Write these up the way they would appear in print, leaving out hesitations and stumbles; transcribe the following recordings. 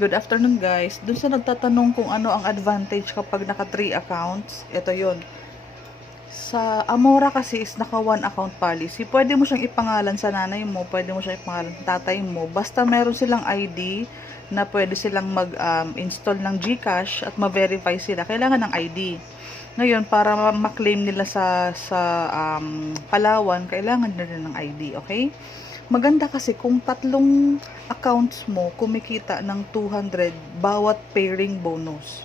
Good afternoon guys. Dun sa nagtatanong kung ano ang advantage kapag naka 3 accounts, ito yon. Sa Amora kasi is naka 1 account policy. Pwede mo siyang ipangalan sa nanay mo, pwede mo siyang ipangalan sa tatay mo. Basta meron silang ID na pwede silang mag-install ng GCash at ma-verify sila. Kailangan ng ID. Ngayon, para ma-claim nila sa Palawan, kailangan nila ng ID, okay? Maganda kasi kung tatlong accounts mo kumikita ng 200 bawat pairing bonus.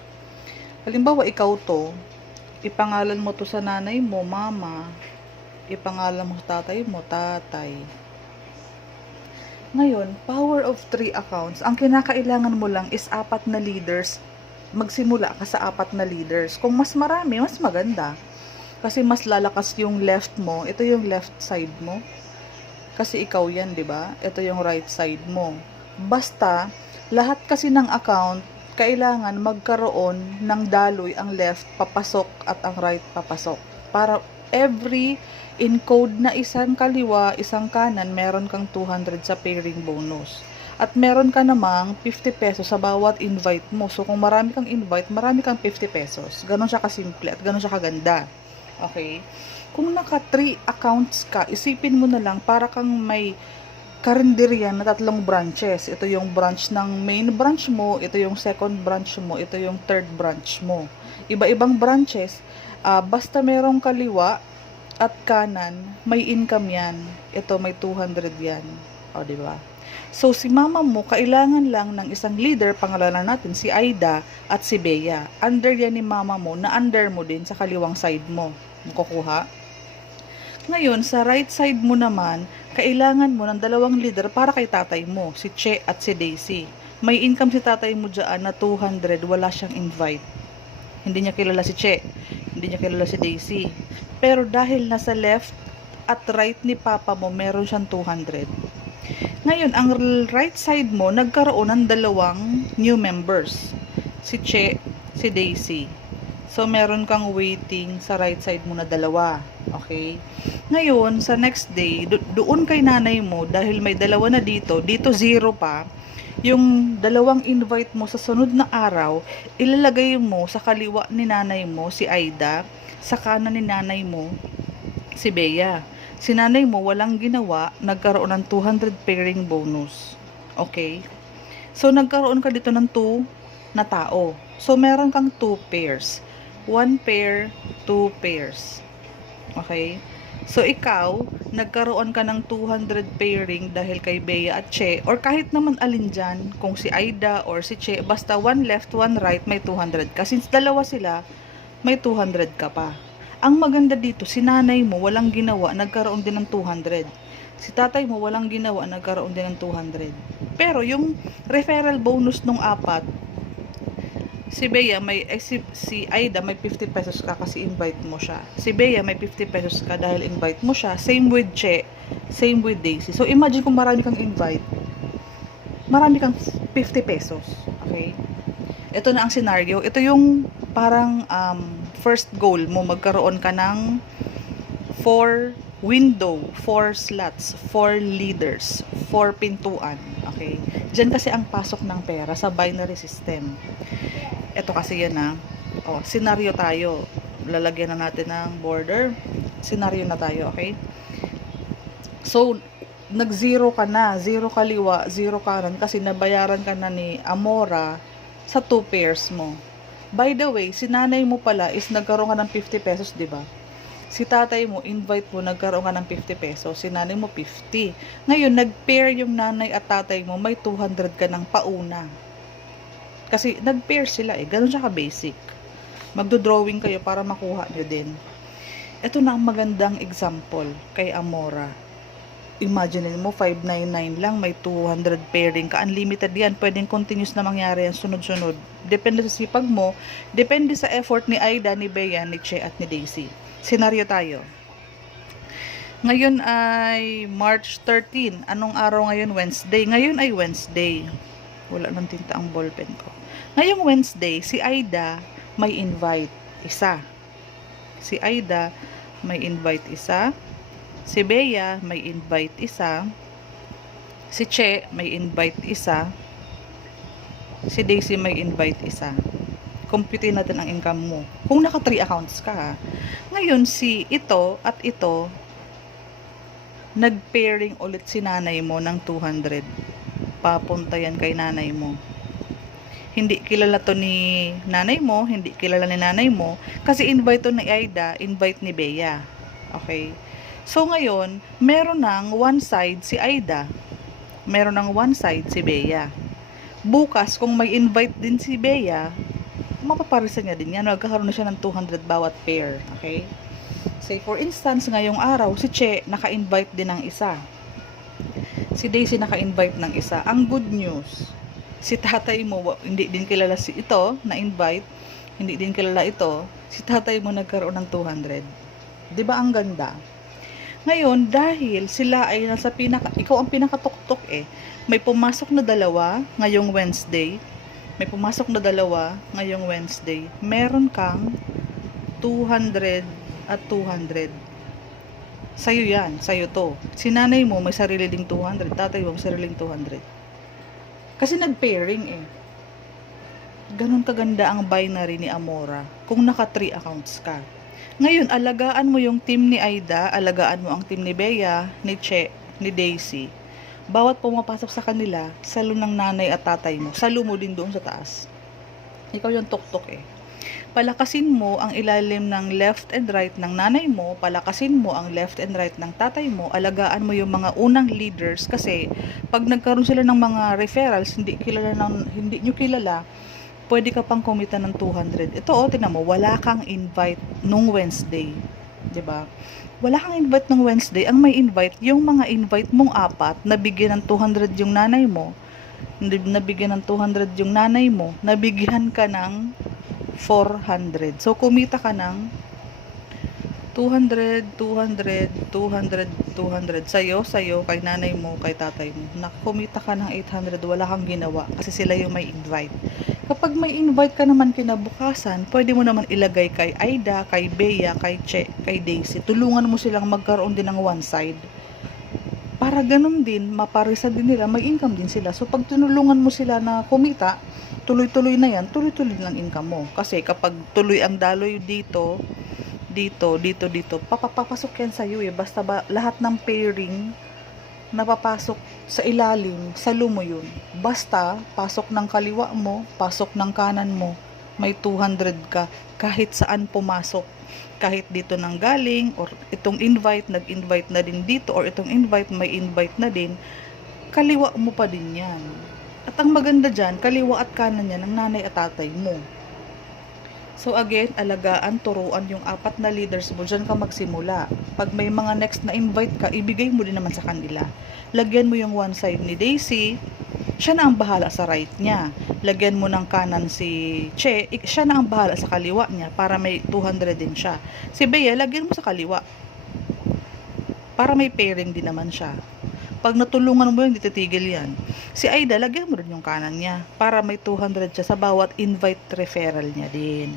Halimbawa, ikaw to, ipangalan mo to sa nanay mo, mama, ipangalan mo sa tatay mo, tatay. Ngayon, power of 3 accounts, ang kinakailangan mo lang is 4 na leaders. Magsimula ka sa 4 na leaders. Kung mas marami, mas maganda. Kasi mas lalakas yung left mo. Ito yung left side mo. Kasi ikaw yan, 'di ba? Ito yung right side mo. Basta lahat kasi ng account kailangan magkaroon ng daloy ang left papasok at ang right papasok. Para every encode na isang kaliwa, isang kanan, meron kang 200 sa pairing bonus. At meron ka namang 50 pesos sa bawat invite mo. So kung marami kang invite, marami kang 50 pesos. Ganon siya kasimple at ganon siya kaganda. Okay? Kung naka 3 accounts ka, isipin mo na lang para kang may karinderya na 3 branches. Ito yung branch ng main branch mo, ito yung second branch mo, ito yung third branch mo. Iba-ibang branches, basta merong kaliwa at kanan, may income yan. Ito may 200 yan. O, diba? So, si mama mo, kailangan lang ng isang leader, pangalanan natin, si Aida at si Bea. Under yan ni mama mo, na under mo din sa kaliwang side mo. Makukuha? Ngayon, sa right side mo naman, kailangan mo ng 2 leader para kay tatay mo, si Che at si Daisy. May income si tatay mo dyan na 200, wala siyang invite. Hindi niya kilala si Che, hindi niya kilala si Daisy. Pero dahil nasa left at right ni papa mo, meron siyang 200. Ngayon, ang right side mo, nagkaroon ng 2 new members. Si Che, si Daisy. So, meron kang waiting sa right side mo na 2. Okay? Ngayon, sa next day, doon kay nanay mo, dahil may 2 na dito 0 pa, yung 2 invite mo sa sunod na araw, ilalagay mo sa kaliwa ni nanay mo, si Aida, sa kanan ni nanay mo, si Bea. Si nanay mo, walang ginawa, nagkaroon ng 200 pairing bonus. Okay? So, nagkaroon ka dito ng 2 na tao. So, meron kang 2 pairs. 1 pair, 2 pairs. Okay? So, ikaw, nagkaroon ka ng 200 pairing dahil kay Bea at Che, or kahit naman alin dyan, kung si Aida or si Che, basta 1 left, 1 right, may 200 ka. Since 2 sila, may 200 ka pa. Ang maganda dito, si nanay mo, walang ginawa, nagkaroon din ng 200. Si tatay mo, walang ginawa, nagkaroon din ng 200. Pero, yung referral bonus nung 4, si Bea si Aida may 50 pesos ka kasi invite mo siya. Si Bea may 50 pesos ka dahil invite mo siya. Same with Che, same with Daisy. So imagine kung marami kang invite. Marami kang 50 pesos. Okay? Ito na ang scenario. Ito yung parang first goal mo, magkaroon ka ng 4 window, 4 slots, 4 leaders, 4 pintuan. Okay? Diyan kasi ang pasok ng pera sa binary system. Ito kasi yan senaryo tayo. Lalagyan na natin ng border. Senaryo na tayo, okay? So, nag-0 ka na. 0 kaliwa, 0 kanan kasi nabayaran ka na ni Amora sa 2 pairs mo. By the way, si nanay mo pala is nagkaroon ka ng 50 pesos, di ba? Si tatay mo, invite mo, nagkaroon ka ng 50 pesos. Si nanay mo, 50. Ngayon, nag-pair yung nanay at tatay mo, may 200 ka ng pauna. Kasi nag-pair sila Ganun siya ka-basic. Magdo-drawing kayo para makuha nyo din. Ito na ang magandang example kay Amora. Imagine mo, 599 lang, may 200 pairing ka. Unlimited yan. Pwedeng continuous na mangyari yan, sunod-sunod. Depende sa sipag mo. Depende sa effort ni Aida, ni Bea, ni Che, at ni Daisy. Senaryo tayo. Ngayon ay March 13. Anong araw ngayon? Wednesday. Ngayon ay Wednesday. Wala nang tinta ang ballpen ko. Ngayong Wednesday, si Aida may invite isa. Si Aida may invite isa. Si Bea may invite isa. Si Che may invite isa. Si Daisy may invite isa. Compute natin ang income mo. Kung naka 3 accounts ka ha. Ngayon, si ito at ito, nag-pairing ulit si nanay mo ng 200. Papunta yan kay nanay mo. Hindi kilala to ni nanay mo, hindi kilala ni nanay mo, kasi invite to ni Aida, invite ni Bea. Okay? So ngayon, meron ng one side si Aida. Meron ng one side si Bea. Bukas, kung may invite din si Bea, mapaparisan niya din yan. Magkakaroon na siya ng 200 bawat pair. Okay? Say for instance, ngayong araw, si Che naka-invite din ng isa. Si Daisy naka-invite ng isa. Ang good news, si tatay mo, hindi din kilala si ito na invite, hindi din kilala ito, si tatay mo nagkaroon ng 200. 'Di ba ang ganda? Ngayon, dahil sila ay nasa ikaw ang pinakatuktok may pumasok na dalawa ngayong Wednesday, meron kang 200 at 200. Sa'yo yan, sa'yo to. Si nanay mo may sarili ding 200, tatay mo may sariling 200. Kasi nag-pairing Ganon kaganda ang binary ni Amora kung naka 3 accounts ka. Ngayon, alagaan mo yung team ni Aida, alagaan mo ang team ni Bea, ni Che, ni Daisy. Bawat pumapasok sa kanila, salo ng nanay at tatay mo. Salo mo din doon sa taas. Ikaw yung tuktok Palakasin mo ang ilalim ng left and right ng nanay mo, palakasin mo ang left and right ng tatay mo, alagaan mo yung mga unang leaders kasi pag nagkaroon sila ng mga referrals, hindi nyo kilala, pwede ka pang kumita ng 200. Ito tingnan mo, wala kang invite nung Wednesday. 'Di ba? Wala kang invite nung Wednesday. Ang may invite, yung mga invite mong apat, nabigyan ng 200 yung nanay mo, nabigyan ng 200 yung nanay mo, nabigyan ka ng 400. So, kumita ka ng 200, 200, 200, 200. Sa'yo, kay nanay mo, kay tatay mo. Nakumita ka ng 800, wala kang ginawa kasi sila yung may invite. Kapag may invite ka naman kinabukasan, pwede mo naman ilagay kay Aida, kay Bea, kay Che, kay Daisy. Tulungan mo silang magkaroon din ng one side. Para ganun din, maparisa din nila, may income din sila. So, pag tinulungan mo sila na kumita, tuloy-tuloy na yan, tuloy-tuloy lang income mo. Kasi kapag tuloy ang daloy dito, papapasok yan sa'yo Basta lahat ng pairing napapasok sa ilalim, salo mo yun. Basta, pasok ng kaliwa mo, pasok ng kanan mo, may 200 ka, kahit saan pumasok. Kahit dito nang galing, or itong invite, nag-invite na din dito, or itong invite, may invite na din, kaliwa mo pa din yan. At ang maganda dyan, kaliwa at kanan yan ng nanay at tatay mo. So again, alagaan, turuan yung apat na leaders mo, dyan ka magsimula. Pag may mga next na invite ka, ibigay mo din naman sa kanila. Lagyan mo yung one side ni Daisy, siya na ang bahala sa right niya. Lagyan mo ng kanan si Che, siya na ang bahala sa kaliwa niya para may 200 din siya. Si Bea, lagyan mo sa kaliwa para may pairing din naman siya. Pag natulungan mo hindi titigil yan. Si Aida, lagyan mo rin yung kanan niya para may 200 siya sa bawat invite referral niya din.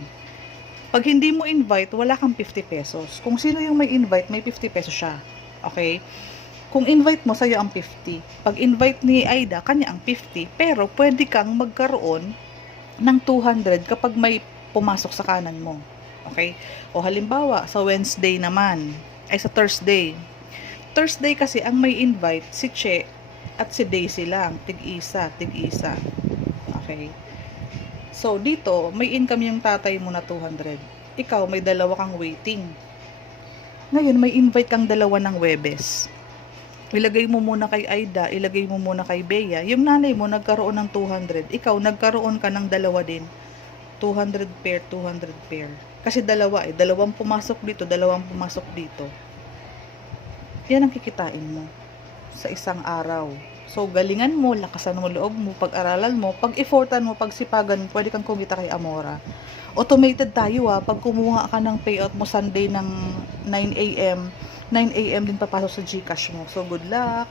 Pag hindi mo invite, wala kang 50 pesos. Kung sino yung may invite, may 50 pesos siya. Okay? Kung invite mo, sa'yo ang 50. Pag invite ni Aida, kanya ang 50. Pero pwede kang magkaroon ng 200 kapag may pumasok sa kanan mo. Okay? O halimbawa, sa Wednesday naman, ay sa Thursday. Thursday kasi ang may invite si Che at si Daisy lang, tig-isa. Okay? So dito, may income yung tatay mo na 200. Ikaw may dalawa kang waiting. Ngayon may invite kang dalawa ng Webes. Ilagay mo muna kay Aida, ilagay mo muna kay Bea. Yung nanay mo nagkaroon ng 200, ikaw nagkaroon ka ng dalawa din. 200 pair, 200 pair. Kasi dalawa dalawang pumasok dito, dalawang pumasok dito. Yan ang kikitain mo sa isang araw. So, galingan mo, lakasan mo loob mo, pag-aralan mo, pag-effortan mo, pagsipagan mo, pwede kang kumita kay Amora. Automated tayo pag kumuha ka ng payout mo Sunday ng 9 a.m., 9 a.m. din papasok sa GCash mo. So, good luck!